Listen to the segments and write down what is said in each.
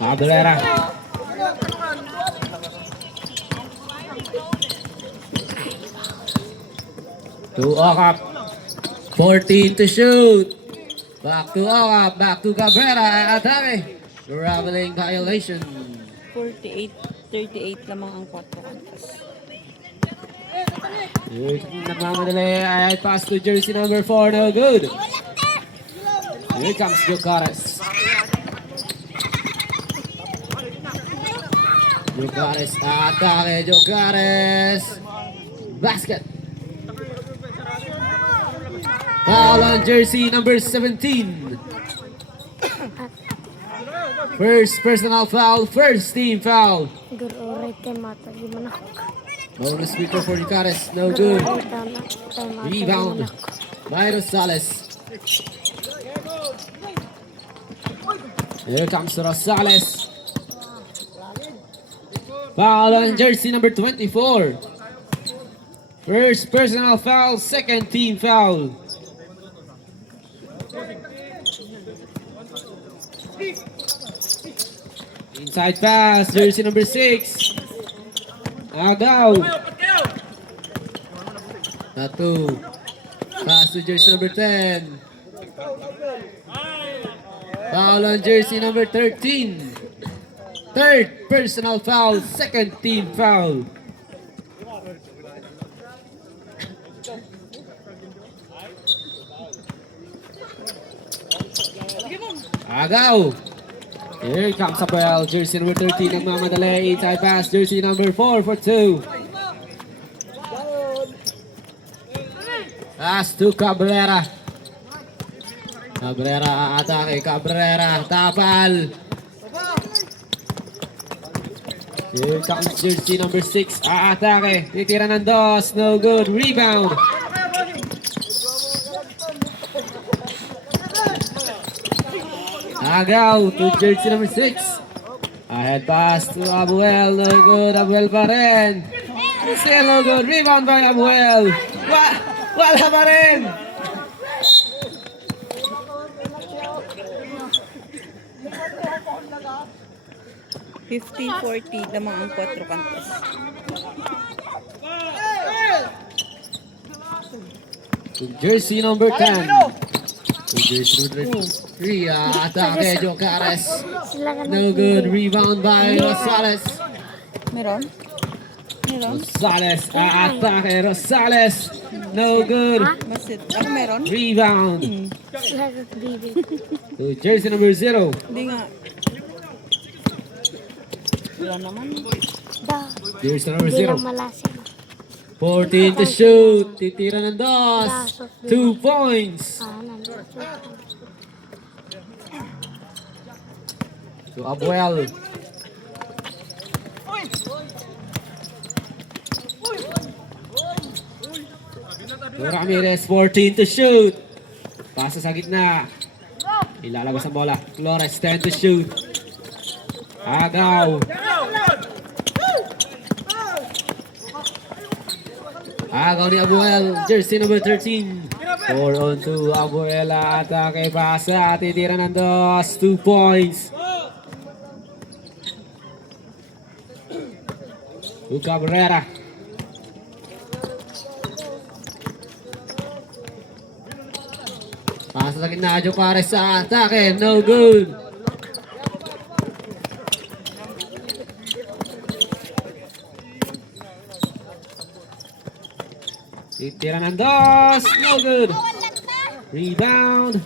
Cabrera. To Okap. 14 to shoot. Back to Okap. Back to Cabrera. Atake. Traveling violation. 48-38 lamang ang 4 kantas. Nagmamadali ay pass to jersey number 4. No good. Here comes Jocares. Jocares. Atake. Jocares. Basket. Foul on jersey number 17. First personal foul, first team foul. Bonus free throw for Jocares, no good. Rebound by Rosales. Here comes Rosales. Foul on jersey number 24. First personal foul, second team foul. Inside pass, jersey number 6. Agaw. Tatu. Pass to jersey number 10. Foul on jersey number 13. Third personal foul, second team foul. Agaw. Here comes Abel, jersey number 13 nagmamadali, inside pass, jersey number 4 for 2. Pass to Cabrera. Cabrera atake, Cabrera, tapal. Here comes jersey number 6, atake, titira ng dos, no good, rebound. Agaw to jersey number 6. Ahead pass to Abuel. No good. Abuel pa rin. Still no good. Rebound by Abuel. Wala pa rin. $50-40 lamang ang 4 kantas. To jersey number 10. To jersey number 3. Atake Jocares. No good. Rebound by Rosales. Meron? Meron? Rosales. Atake Rosales. No good. Masit. Ako meron? Rebound. To jersey number 0. Hindi nga. Wala naman. Jersey number 0. 14 to shoot. Titira ng dos. 2 points. To Abuel. To Ramirez. 14 to shoot. Pasa sa gitna. Ilalabas ang bola. Flores 10 to shoot. Agaw. Agaw ni Abuel. Jersey number 13. 4 on 2. Abuel atake pasa. Titira ng dos. 2 points. To Cabrera. Pasa sa gitna. Jocares sa atake. No good. Titira ng dos. No good. Rebound.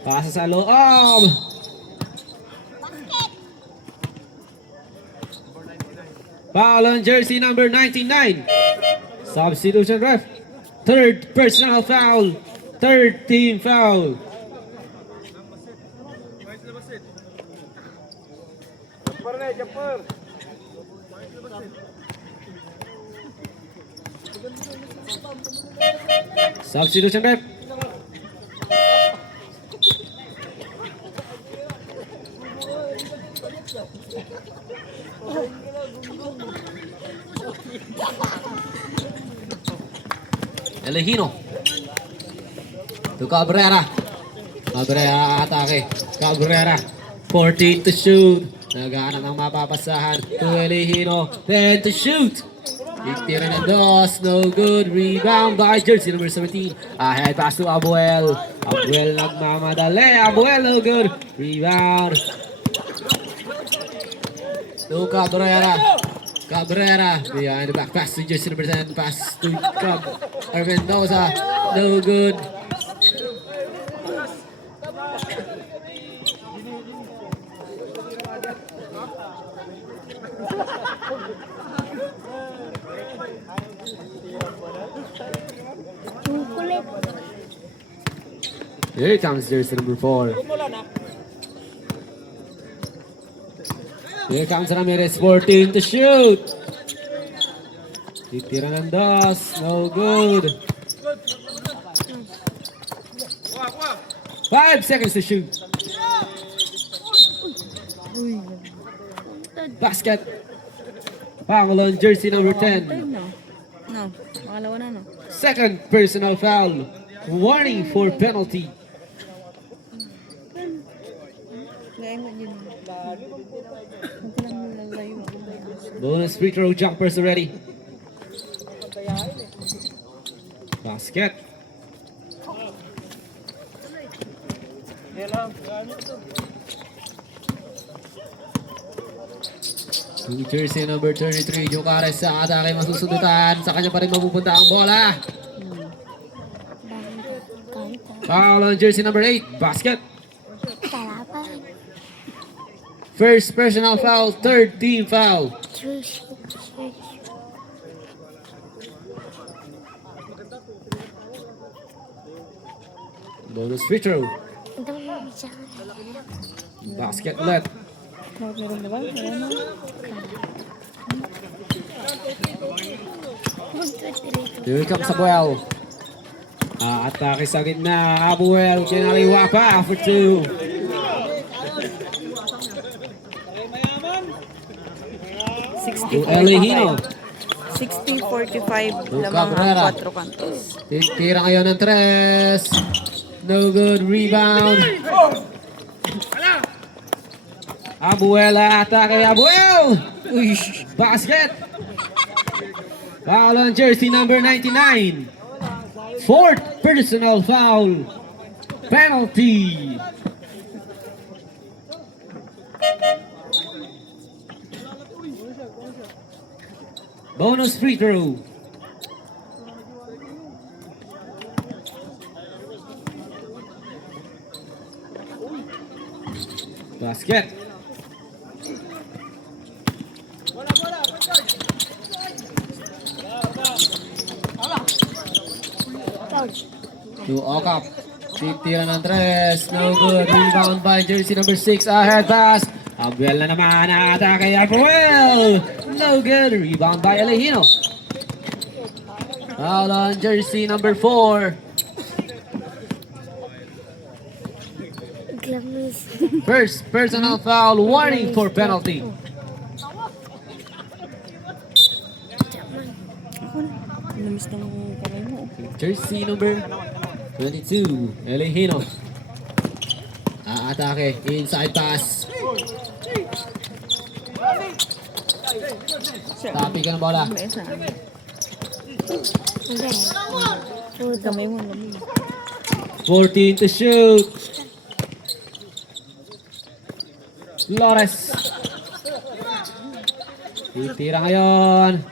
Pasa sa loob. Foul on jersey number 99. Substitution ref. Third personal foul. Third team foul. Substitution ref. Elehino. To Cabrera. Cabrera atake. Cabrera. 14 to shoot. Naghahanap ng mapapasahan. To Elihino. 10 to shoot. Titira ng dos. No good. Rebound by jersey number 17. Ahead pass to Abuel. Abuel nagmamadali. Abuel no good. Rebound. To Cabrera. Cabrera. Behind the back pass to jersey number 10. Pass to Mendoza. No good. Here comes jersey number 4. Here comes Ramirez, 14 to shoot. Titira ng dos, no good. 5 seconds to shoot. Basket. Foul on jersey number 10. No. No. Makalawa na, no? Second personal foul. Warning for penalty. Gaya mo yun. Huwag lang nalalayo. Bonus free throw jumpers already. Basket. Yung jersey number 33, Jokares sa atake masusundutan. Sa kanya pa rin mapupunta ang bola. Foul on jersey number 8, basket. First personal foul, third team foul. Bonus free throw. Basket ulit. Meron na ba? Meron na. Here comes Abuel. Atake sa gitna. Abuel kinaliwa pa for 2. To Elihino. 60-45 To lamang Cabrera. ang 4 kantos. Tira ngayon ng 3. No good. Rebound. Abuel atake. Abuel. Uy, basket. Foul on jersey number 99. Fourth personal foul. Penalty. Bonus free throw. Basket. To Okap. Titira ng 3. No good. Rebound by jersey number 6. Ahead pass. Abuel na naman. Atake Abuel. No good. Rebound by Elihino. Foul on jersey number 4. First personal foul. Warning for penalty. Lumis ng kamay mo. Jersey number 22. Elihino. Atake. Inside pass. Tapi ka ng bola. May isa. Kamay mo. Lamig. 14 to shoot. Flores. Titira ngayon.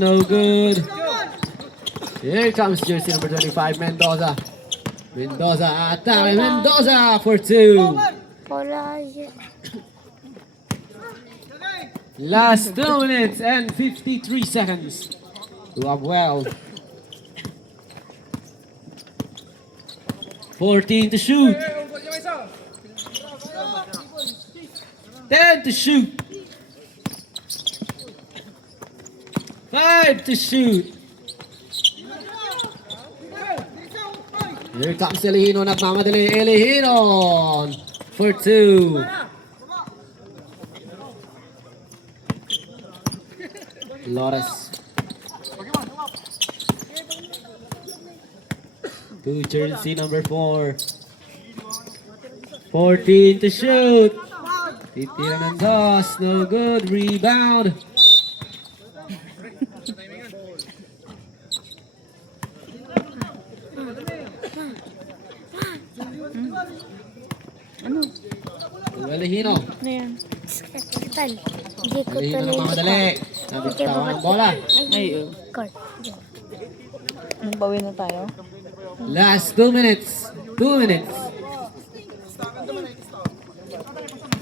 No good. Here comes jersey number 25, Mendoza. Mendoza, atake Mendoza for 2. Last 2 minutes and 53 seconds. To Abuel. 14 to shoot. 10 to shoot. 5 to shoot. Here comes Elihino, nagmamadali. Elihino for 2. Flores. To To jersey number 4. 14 to shoot. Titira ng dos. No good. Rebound. Ano? Walihino. Ano yan? Tal. Hindi ko Walihino tuloy. ng mamadali. Nabitawan ng bola. Ay, Court. Magbawi na tayo. Last 2 minutes. 2 minutes.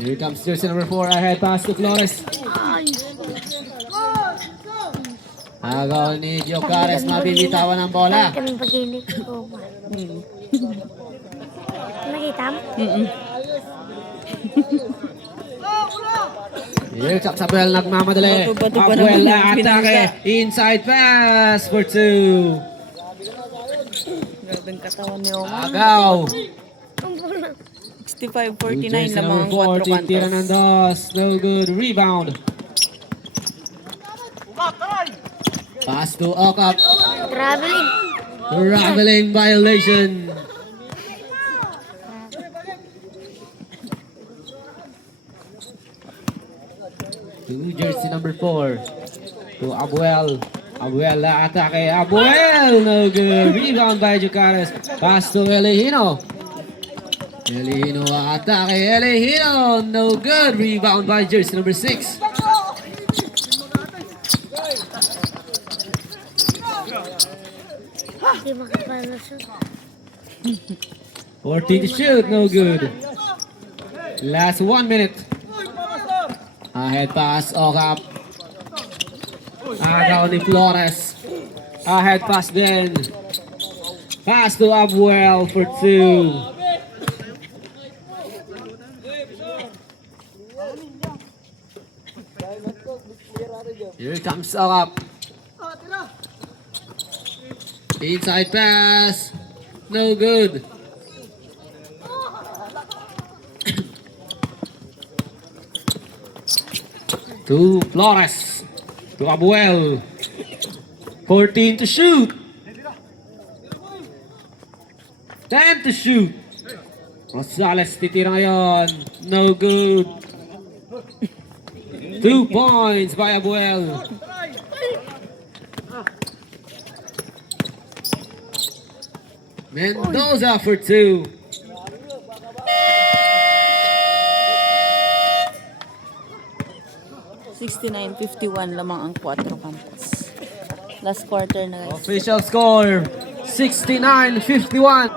Here comes jersey number 4. Ahead pass to Flores. Agaw ni Jocares. Mabibitawan ng bola. Kami pag-inig ko. Hmm. Nakita mo? Here comes Abuel. Nagmamadali. Bato-bato pa Abuel naman ang atake. Inside pass for 2. Grabe ang katawan ni Oma. Agaw. 65-49 Jersey lamang number ang 4. 4 Titira ng kantos. dos. No good. Rebound. Pass to Okap. Traveling. Traveling violation. To jersey number 4. To Abuel. Abuel atake. Abuel. No good. Rebound by Jocares. Pass to Elihino. Elihino atake. Elihino. No good. Rebound by jersey number 6. Hindi makapalusot. 14 to shoot. No good. Last 1 minute. Ahead pass. Okap. Agaw ni Flores. Ahead pass din. Pass to Abuel for 2. Here comes Okap. Inside pass. No good. To Flores. To Abuel. 14 to shoot. 10 to shoot. Rosales titira ngayon. No good. 2 points by Abuel. Mendoza for 2. $69.51 lamang ang 4 kantos. Last quarter na guys. Official score 69-51.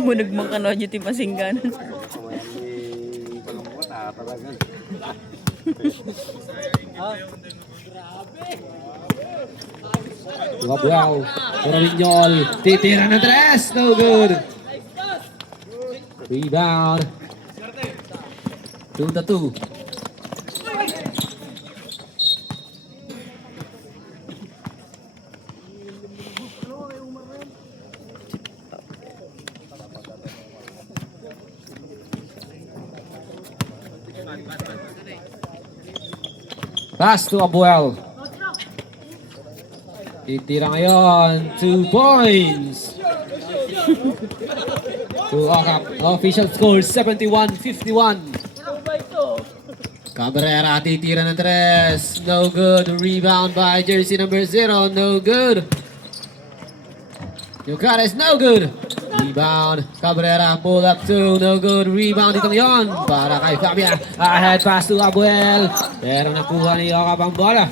Munog mang kanodyo ti Masinggan. Wow. Puraviñol. Titira ng tres. No good. Rebound. 2-2. Pass to Abuel. Titira ngayon. 2 points. To Okap. Official score 71-51. Cabrera titira ng tres. No good. Rebound by jersey number 0. No good. Jocares, no good. Rebound. Cabrera pull up 2. No good. Rebound dito ngayon. Para kay Fabia. Ahead pass to Abuel. Pero nakuha ni Okap ang bola.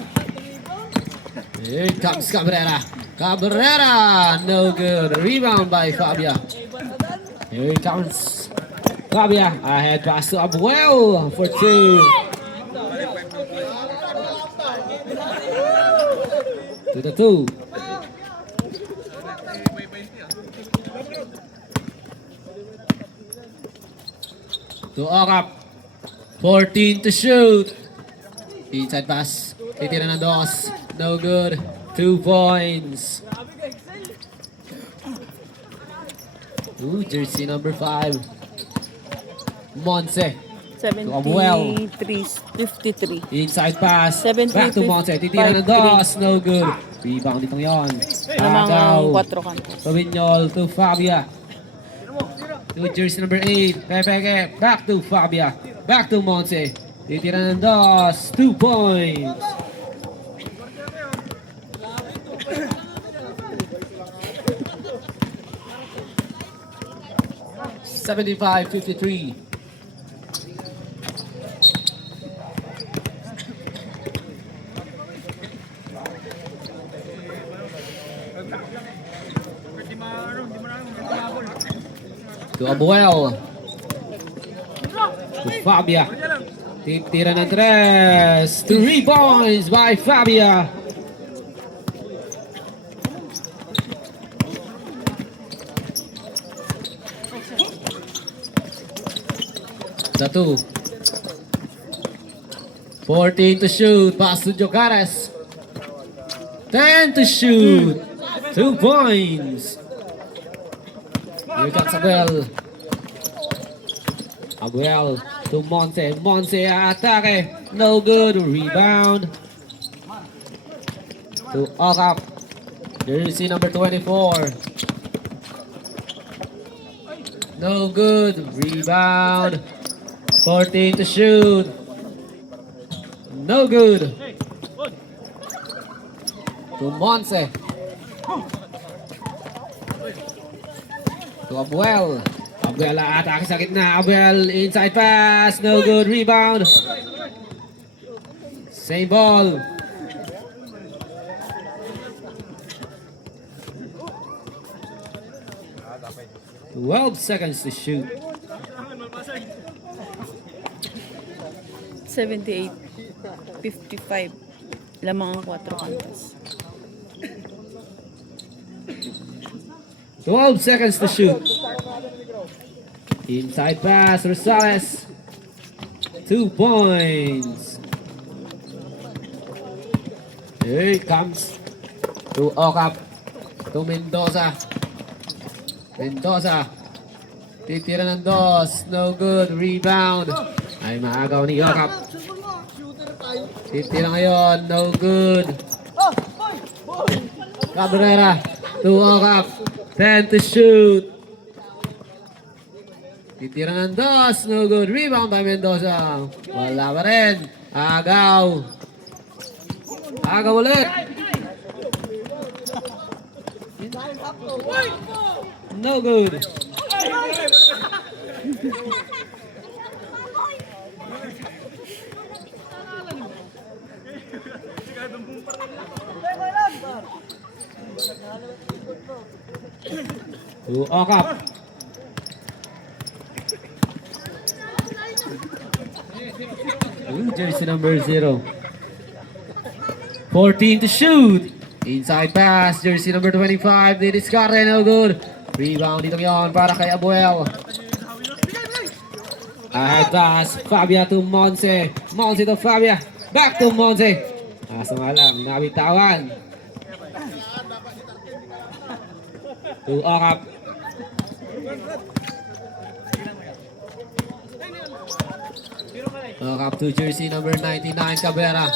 Here comes Cabrera. Cabrera. No good. Rebound by Fabia. Here comes Fabia. Ahead pass to Abuel for 2. To the 2. To Okap. 14 to shoot. Inside pass. Titira ng dos. No good. 2 points. Ooh, jersey number 5. Monse. Abuel. 53. Inside pass. 73, Back to Monte. Titira ng dos. No good. Rebound itong yon. Lamang ang Agaw. 4 kantos. Pavinyol to Fabia. To jersey number 8. Pepeke. Back to Fabia. Back to Monte. Titira ng dos. 2 points. $75-53. To Abuel. To Fabia. Titira ng tres. 3 points by Fabia. The 2. 14 to shoot. Pass to Jocares. 10 to shoot. 2 points. Here comes Abuel. Abuel to Monte. Monte atake. No good. Rebound. To Okap. Jersey number 24. No good. Rebound. 14 to shoot. No good. To Monse. To Abuel. Abuel atake sa gitna. Abuel inside pass. No good. Rebound. Same ball. Twelve seconds to shoot. 78-55. Lamang ang 4 kantos. 12 seconds to shoot. Inside pass, Rosales. 2 points. Here it comes. To Okap. To Mendoza. Mendoza. Titira ng dos. No good. Rebound. Ay maagaw ni Okap. Titira ngayon. No good. Cabrera. To Okap. 10 to shoot. Titira ng dos. No good. Rebound by Mendoza. Wala pa rin. Agaw. Agaw ulit. No good. To Okap. Jersey number 0. 14 to shoot. Inside pass. Jersey number 25. They discard. No good. Rebound dito yon para kay Abuel. Ahead pass. Fabia to Monse. Monse to Fabia. Back to Monse. Asa nga lang. Nabitawan. To Okap. Okap to jersey number 99. Cabrera.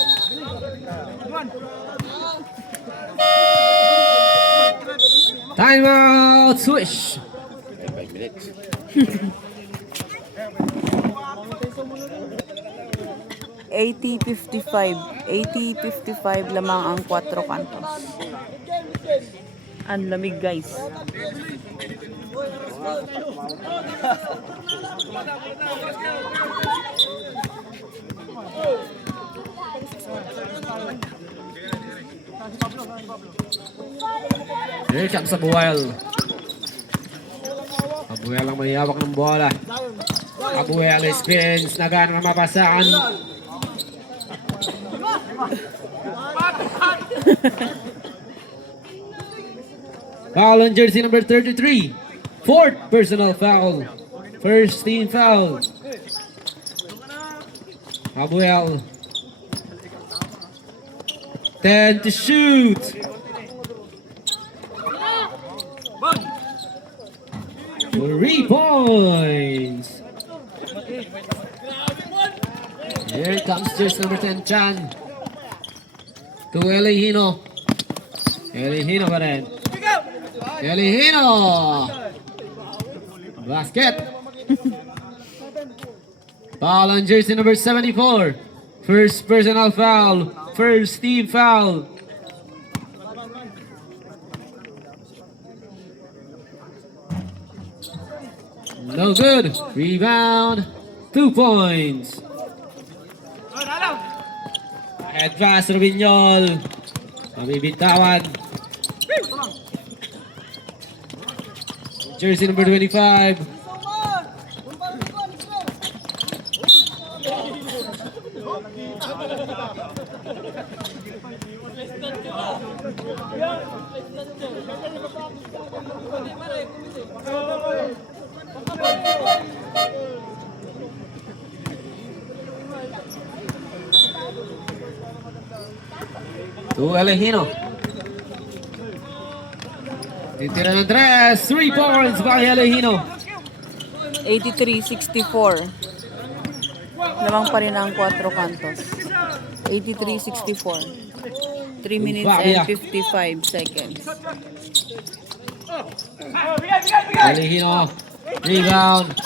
Timeout. Swish. 5 minutes. 80-55 lamang ang 4 kantos. Ang lamig guys. Here comes Abuel. Abuel ang may hawak ng bola. Abuel spins. Nagaan ang mapasaan. Foul on jersey number 33. Fourth personal foul. First team foul. Abuel. 10 to shoot. 3 points. Here comes jersey number 10, Chan. To Elihino. Elihino pa rin. Elihino! Basket! Foul on jersey number 74. First personal foul. First team foul. No good. Rebound. 2 points. Head pass, Rubinyol. Mabibitawan. Jersey number 25. To Elihino. Titira ng 3. 3 points by Elihino. 83-64. Lamang pa rin ang 4 kantos. 83-64. 3 minutes and 55 seconds. Elihino. Rebound.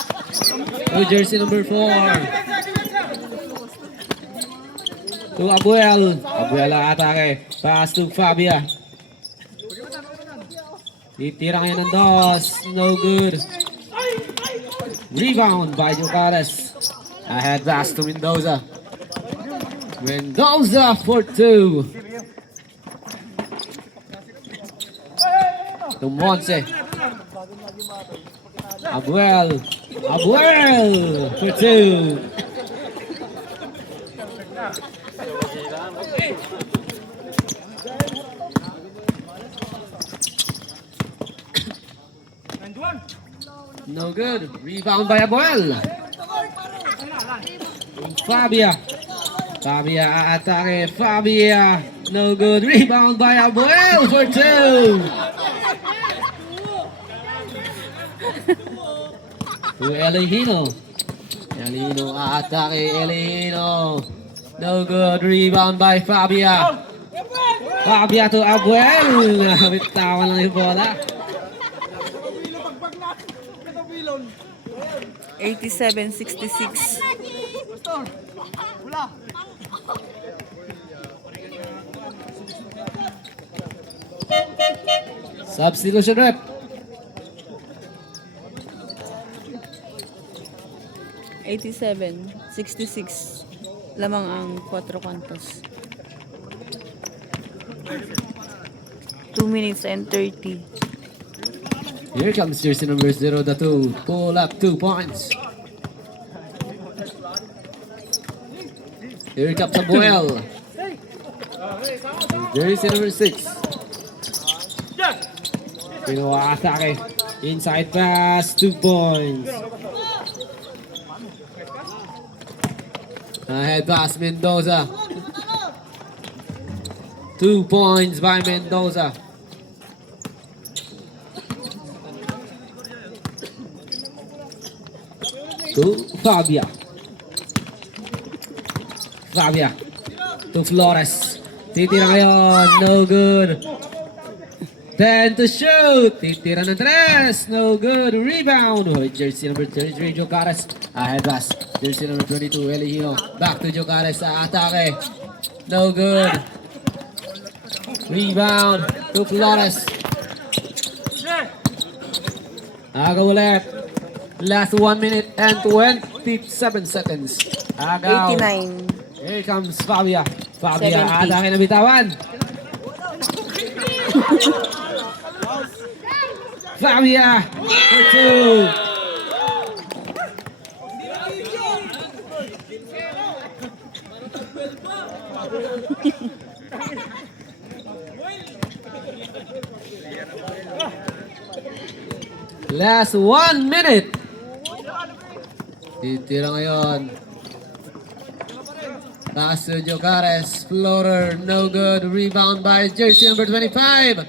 To jersey number 4. To Abuel. Abuel ang atake. Pass to Fabia. Titira ngayon ng dos. No good. Rebound by Jocares. Ahead pass to Mendoza. Mendoza for 2. To Monse. Abuel. Abuel for 2. No good. Rebound by Abuel. Fabia. Fabia atake. Fabia. No good. Rebound by Abuel for 2. To Elihino. Elihino atake. Elihino. No good. Rebound by Fabia. Fabia to Abuel. Bitawan lang yung bola. 87-66. Substitution rep. $87-66. Lamang ang 4 kantos. 2 minutes and 30. Here comes jersey number 0, the 2. Pull up 2 points. Here comes Abuel. Jersey number 6. Pinuha atake. Inside pass, 2 points. Ahead pass, Mendoza. 2 points by Mendoza. To Fabia. Fabia. To Flores. Titira ngayon. No good. 10 to shoot. Titira ng 3. No good. Rebound. Jersey number 33, Jocares. Ahead pass. Jersey number 22, Elihino. Back to Jocares sa atake. No good. Rebound to Flores. Aga ulit. Last 1 minute and 27 seconds. Agaw. 89. Here comes Fabia. Fabia, 70. atake na bitawan. Fabia for 2. Last 1 minute. Titira ngayon. Pass to Jocares. Floater. No good. Rebound by jersey number 25.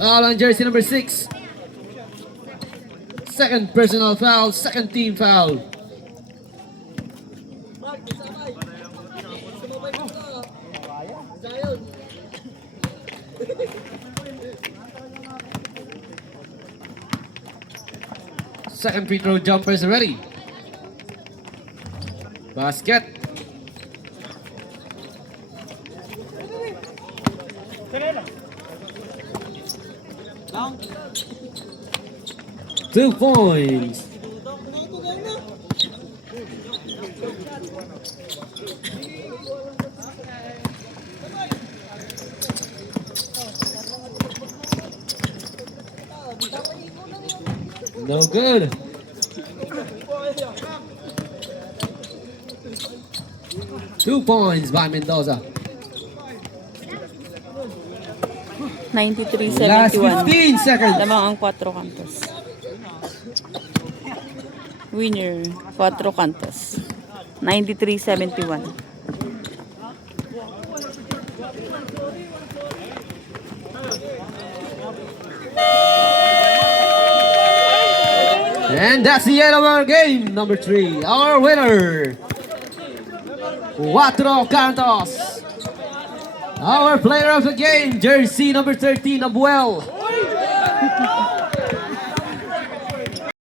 Foul on jersey number 6. Second personal foul. Second team foul. Second free throw jumpers ready. Basket. Two points. No good. Two points by Mendoza. 93-71. Last 15 seconds. Lamang ang 4 kantos. Winner, 4 kantos. 93-71. And that's the end of our game, number 3. Our winner, Cuatro Cantos. Our player of the game, jersey number 13, Abuel.